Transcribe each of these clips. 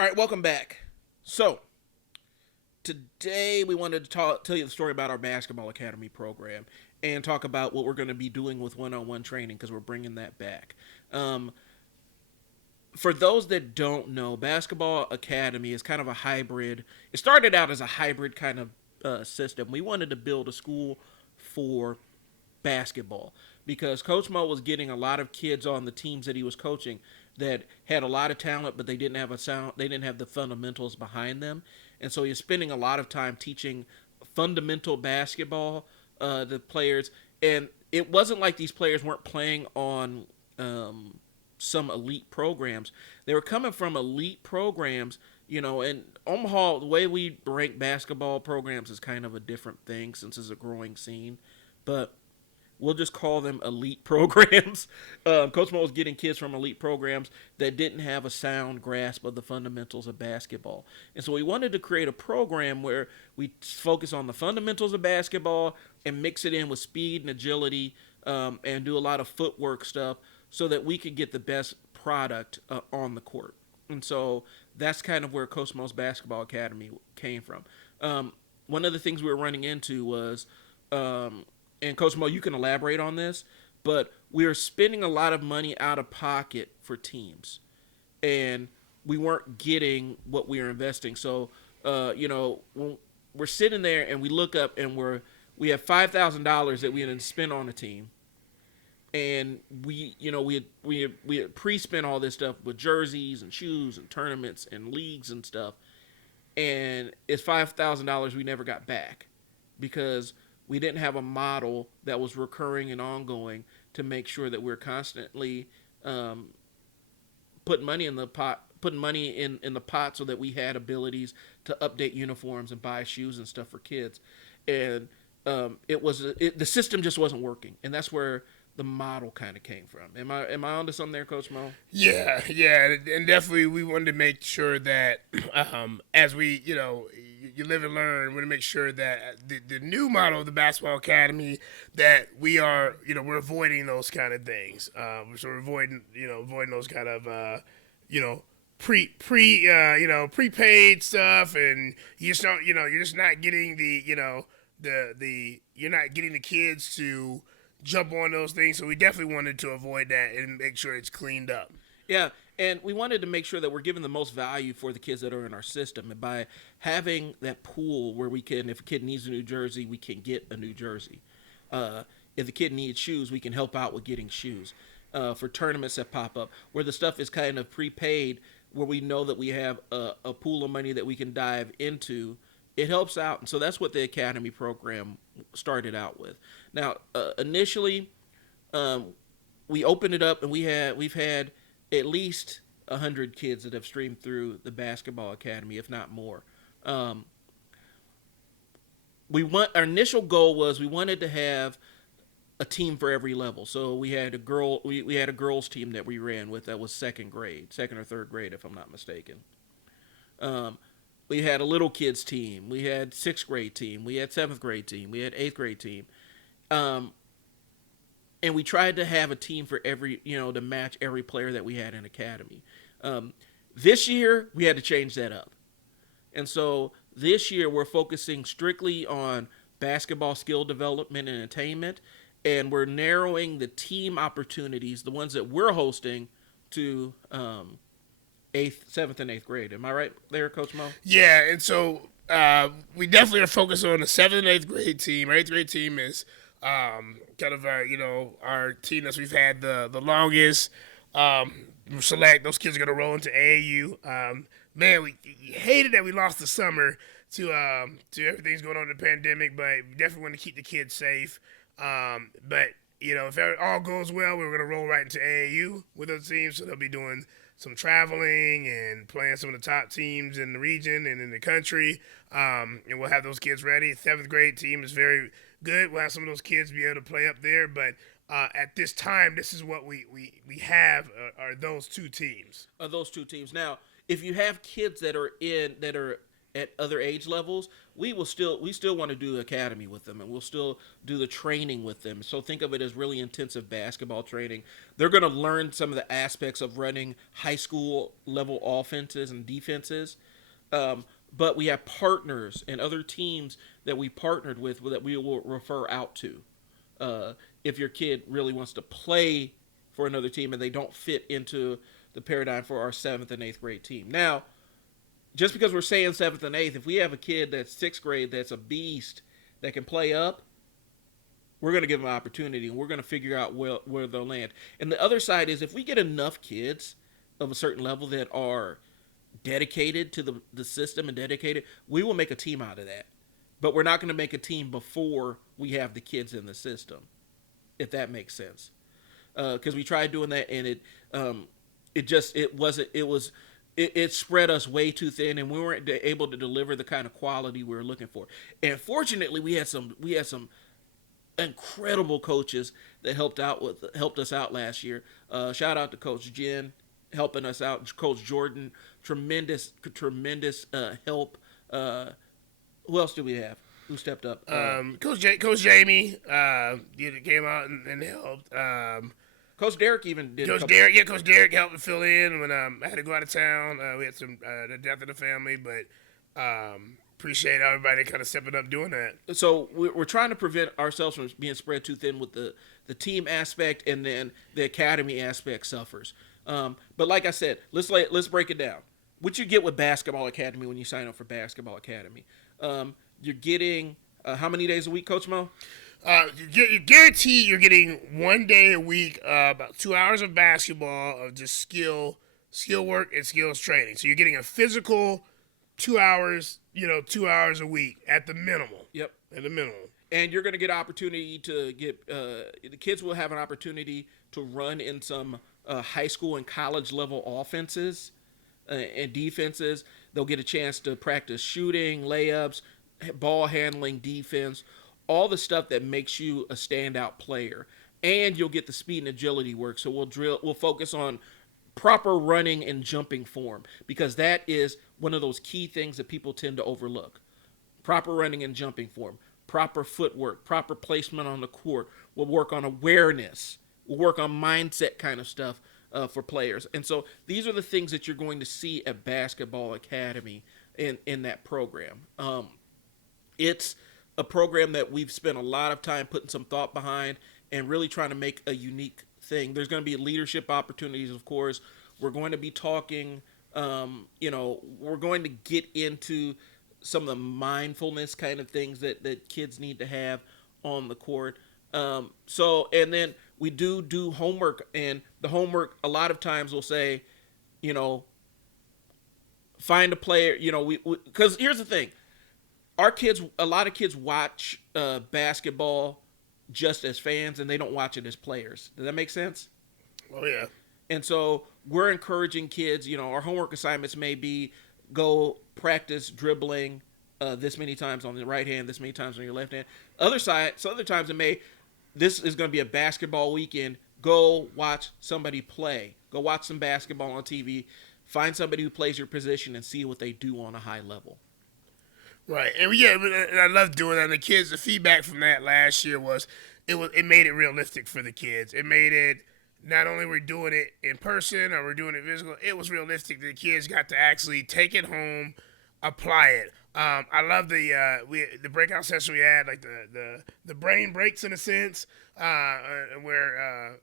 All right, welcome back. So, today we wanted to tell you the story about our basketball academy program and talk about what we're going to be doing with one-on-one training because we're bringing that back. For those that don't know, basketball academy is kind of a hybrid. It started out as a hybrid kind of system. We wanted to build a school for basketball because Coach Mo was getting a lot of kids on the teams that he was coaching that had a lot of talent, but they didn't have they didn't have the fundamentals behind them, and so he was spending a lot of time teaching fundamental basketball the players. And it wasn't like these players weren't playing on some elite programs. They were coming from elite programs, and Omaha, the way we rank basketball programs is kind of a different thing since it's a growing scene, but we'll just call them elite programs. Coach Mo was getting kids from elite programs that didn't have a sound grasp of the fundamentals of basketball. And so we wanted to create a program where we focus on the fundamentals of basketball and mix it in with speed and agility, and do a lot of footwork stuff so that we could get the best product on the court. And so that's kind of where Coach Mo's Basketball Academy came from. One of the things we were running into was, and Coach Mo, you can elaborate on this, but we were spending a lot of money out of pocket for teams, and we weren't getting what we were investing. So, when we're sitting there and we look up and we have $5,000 that we had spent on a team, and we had pre-spent all this stuff with jerseys and shoes and tournaments and leagues and stuff, and it's $5,000 we never got back because we didn't have a model that was recurring and ongoing to make sure that we're constantly putting money in the pot, in the pot, so that we had abilities to update uniforms and buy shoes and stuff for kids. And the system just wasn't working, and that's where the model kind of came from. Am I onto something there, Coach Mo? Yeah, and definitely we wanted to make sure that as we, you live and learn, we want to make sure that the new model of the basketball academy, that we are, we're avoiding those kind of things. So we're avoiding those kind of, prepaid stuff, and you just don't, you're just not getting you're not getting the kids to jump on those things. So we definitely wanted to avoid that and make sure it's cleaned up. Yeah, and we wanted to make sure that we're giving the most value for the kids that are in our system. And by having that pool where we can, if a kid needs a new jersey, we can get a new jersey. If the kid needs shoes, we can help out with getting shoes. For tournaments that pop up, where the stuff is kind of prepaid, where we know that we have a pool of money that we can dive into, it helps out. And so that's what the Academy program started out with. Now, initially, we opened it up, and we've had at least 100 kids that have streamed through the Basketball Academy, if not more. Our initial goal was we wanted to have a team for every level. So we had we had a girls team that we ran with that was second or third grade, if I'm not mistaken. We had a little kids team. We had sixth grade team. We had seventh grade team. We had eighth grade team. And we tried to have a team for every, to match every player that we had in academy. This year, we had to change that up. And so this year, we're focusing strictly on basketball skill development and attainment. And we're narrowing the team opportunities, the ones that we're hosting, to seventh and eighth grade. Am I right there, Coach Mo? Yeah, and so we definitely are focused on the seventh and eighth grade team. Our eighth grade team is kind of our team that we've had the longest. Select those kids are gonna roll into AAU. Man, we hated that we lost the summer to everything's going on in the pandemic, but we definitely want to keep the kids safe. But if it all goes well, we're gonna roll right into AAU with those teams, so they'll be doing some traveling and playing some of the top teams in the region and in the country. And we'll have those kids ready. The seventh grade team is very good. We'll have some of those kids be able to play up there. But at this time, this is what we have are those two teams. Now, if you have kids that are at other age levels, we still want to do academy with them, and we'll still do the training with them. So think of it as really intensive basketball training. They're going to learn some of the aspects of running high school level offenses and defenses. But we have partners and other teams that we partnered with that we will refer out to. If your kid really wants to play for another team and they don't fit into the paradigm for our 7th and 8th grade team. Now, just because we're saying 7th and 8th, if we have a kid that's 6th grade that's a beast that can play up, we're going to give them an opportunity, and we're going to figure out where they'll land. And the other side is if we get enough kids of a certain level that are dedicated to the system and dedicated, we will make a team out of that. But we're not going to make a team before we have the kids in the system, if that makes sense. Because we tried doing that, and it spread us way too thin, and we weren't able to deliver the kind of quality we were looking for. And fortunately, we had some incredible coaches that helped us out last year. Shout out to Coach Jen helping us out, Coach Jordan, tremendous help. Who else do we have? Who stepped up? Coach Jamie came out and helped. Coach Derek even did. Coach Derek helped me fill in when I had to go out of town. We had some the death of the family, but appreciate everybody kind of stepping up doing that. So we're trying to prevent ourselves from being spread too thin with the team aspect, and then the academy aspect suffers. But like I said, let's break it down. What you get with Basketball Academy when you sign up for Basketball Academy, you're getting how many days a week, Coach Mo? You guarantee you're getting 1 day a week, about 2 hours of basketball, of just skill work and skills training. So you're getting a physical 2 hours, 2 hours a week at the minimum. Yep. At the minimum. And you're going to get opportunity to get the kids will have an opportunity to run in some high school and college level offenses and defenses. They'll get a chance to practice shooting, layups, ball handling, defense, all the stuff that makes you a standout player. And you'll get the speed and agility work. So we'll focus on proper running and jumping form, because that is one of those key things that people tend to overlook. Proper running and jumping form, proper footwork, proper placement on the court. We'll work on awareness. We'll work on mindset kind of stuff for players. And so these are the things that you're going to see at Basketball Academy in that program. It's a program that we've spent a lot of time putting some thought behind and really trying to make a unique thing. There's going to be leadership opportunities, of course. We're going to be talking, we're going to get into some of the mindfulness kind of things that kids need to have on the court. And then we do homework, and the homework a lot of times will say, find a player, because here's the thing. A lot of kids watch basketball just as fans, and they don't watch it as players. Does that make sense? Oh, yeah. And so we're encouraging kids, our homework assignments may be go practice dribbling this many times on the right hand, this many times on your left hand. Other times this is going to be a basketball weekend. Go watch somebody play. Go watch some basketball on TV. Find somebody who plays your position and see what they do on a high level. Right, and I love doing that. And the kids, the feedback from that last year was it made it realistic for the kids. It made it not only we're doing it in person or we're doing it physical, it was realistic. The kids got to actually take it home, apply it. I love the breakout session we had, like the brain breaks in a sense, where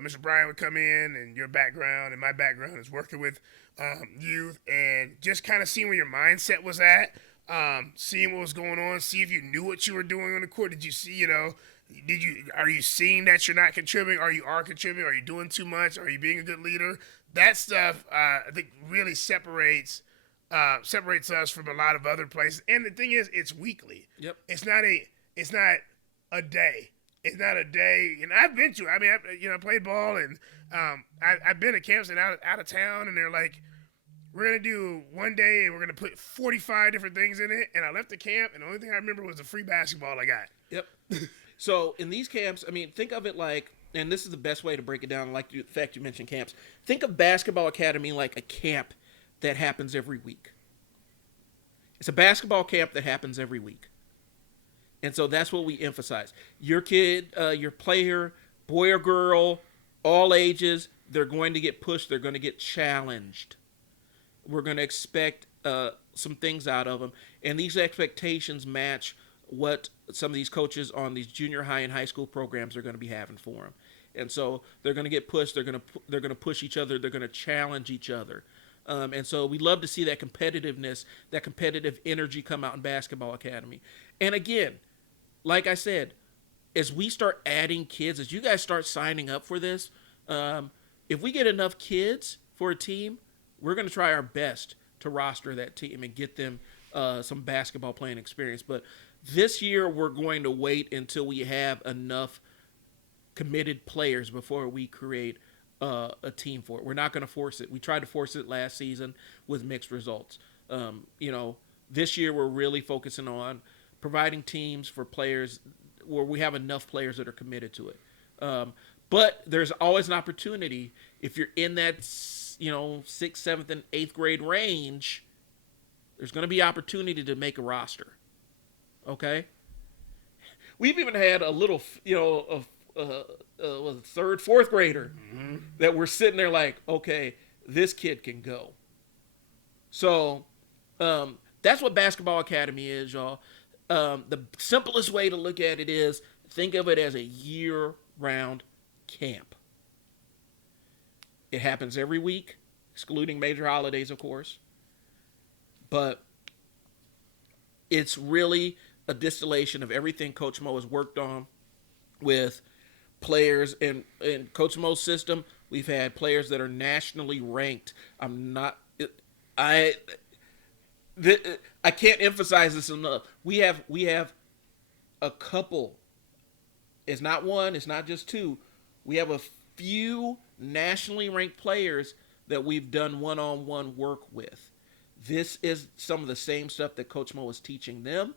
Mr. Bryan would come in, and your background and my background is working with youth, and just kind of seeing where your mindset was at. Seeing what was going on, see if you knew what you were doing on the court. Did you see, are you seeing that you're not contributing? Are you contributing? Are you doing too much? Are you being a good leader? That stuff, I think, really separates us from a lot of other places. And the thing is, it's weekly. Yep. It's not a day. It's not a day. And I've been to, I played ball, and I've been to camps and out of town, and they're like, we're going to do 1 day, and we're going to put 45 different things in it. And I left the camp, and the only thing I remember was the free basketball I got. Yep. So in these camps, think of it like, and this is the best way to break it down, like the fact you mentioned camps. Think of Basketball Academy like a camp that happens every week. It's a basketball camp that happens every week. And so that's what we emphasize. Your kid, your player, boy or girl, all ages, they're going to get pushed. They're going to get challenged. We're going to expect some things out of them. And these expectations match what some of these coaches on these junior high and high school programs are going to be having for them. And so they're going to get pushed. They're going to push each other. They're going to challenge each other. And so we love to see that competitiveness, that competitive energy come out in Basketball Academy. And again, like I said, as we start adding kids, as you guys start signing up for this, if we get enough kids for a team, we're going to try our best to roster that team and get them some basketball playing experience. But this year, we're going to wait until we have enough committed players before we create a team for it. We're not going to force it. We tried to force it last season with mixed results. This year we're really focusing on providing teams for players where we have enough players that are committed to it. But there's always an opportunity if you're in that, 6th, 7th, and 8th grade range. There's going to be opportunity to make a roster. Okay. We've even had a little, third, fourth grader that we're sitting there like, okay, this kid can go. So that's what Basketball Academy is, y'all. The simplest way to look at it is think of it as a year-round camp. It happens every week, excluding major holidays, of course. But it's really a distillation of everything Coach Mo has worked on with players in Coach Mo's system. We've had players that are nationally ranked. I can't emphasize this enough. We have a couple. It's not one. It's not just two. We have a few nationally ranked players that we've done one-on-one work with. This is some of the same stuff that Coach Mo is teaching them.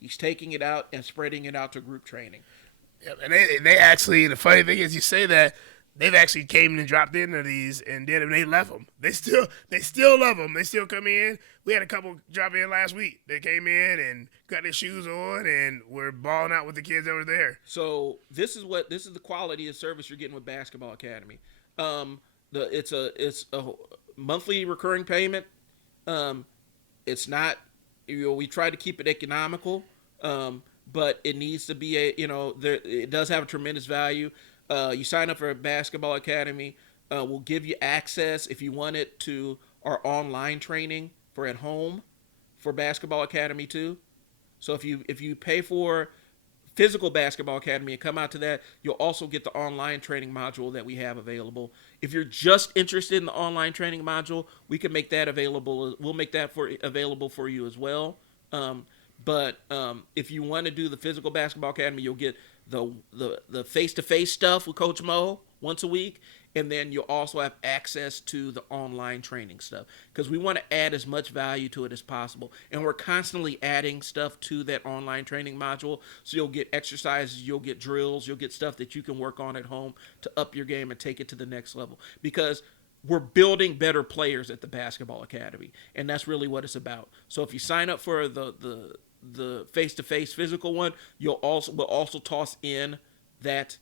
He's taking it out and spreading it out to group training. Yep, and they actually, the funny thing is, you say that, they've actually came and dropped into these, and then they left them. They still love them. They still come in. We had a couple drop in last week. They came in and got their shoes on, and we're balling out with the kids that were there. So this is the quality of service you're getting with Basketball Academy. It's a monthly recurring payment. It's not, we try to keep it economical, but it needs to be it does have a tremendous value. You sign up for a Basketball Academy, we'll give you access if you want it to our online training for at home for Basketball Academy too. So if you pay for physical Basketball Academy and come out to that, you'll also get the online training module that we have available. If you're just interested in the online training module, we can make that available. We'll make that available for you as well. But if you want to do the physical Basketball Academy, you'll get the face-to-face stuff with Coach Mo once a week, and then you'll also have access to the online training stuff because we want to add as much value to it as possible. And we're constantly adding stuff to that online training module. So you'll get exercises, you'll get drills, you'll get stuff that you can work on at home to up your game and take it to the next level because we're building better players at the Basketball Academy, and that's really what it's about. So if you sign up for the face-to-face physical one, we'll also toss in that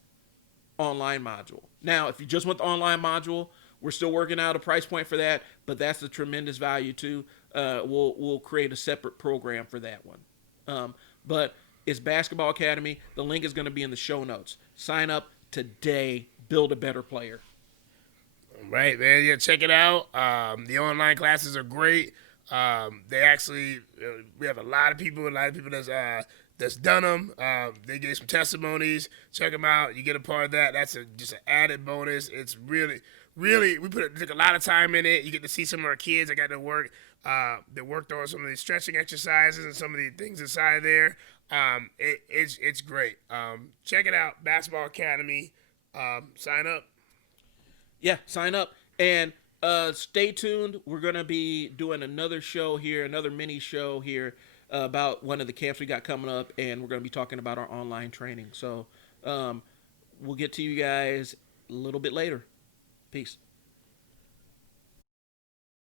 online module. Now, if you just want the online module, we're still working out a price point for that, but that's a tremendous value too. We'll create a separate program for that one. But it's Basketball Academy. The link is going to be in the show notes. Sign up today. Build a better player. Right, man. Yeah, check it out. The online classes are great. They actually, we have a lot of people that's done them. They gave some testimonies. Check them out. You get a part of that. That's just an added bonus. It's really, really, took a lot of time in it. You get to see some of our kids that got to work. They worked on some of these stretching exercises and some of the things inside there. It's great. Check it out, Basketball Academy. Sign up. Yeah, sign up. And stay tuned. We're going to be doing another show here, another mini show here about one of the camps we got coming up, and we're going to be talking about our online training. So we'll get to you guys a little bit later. Peace.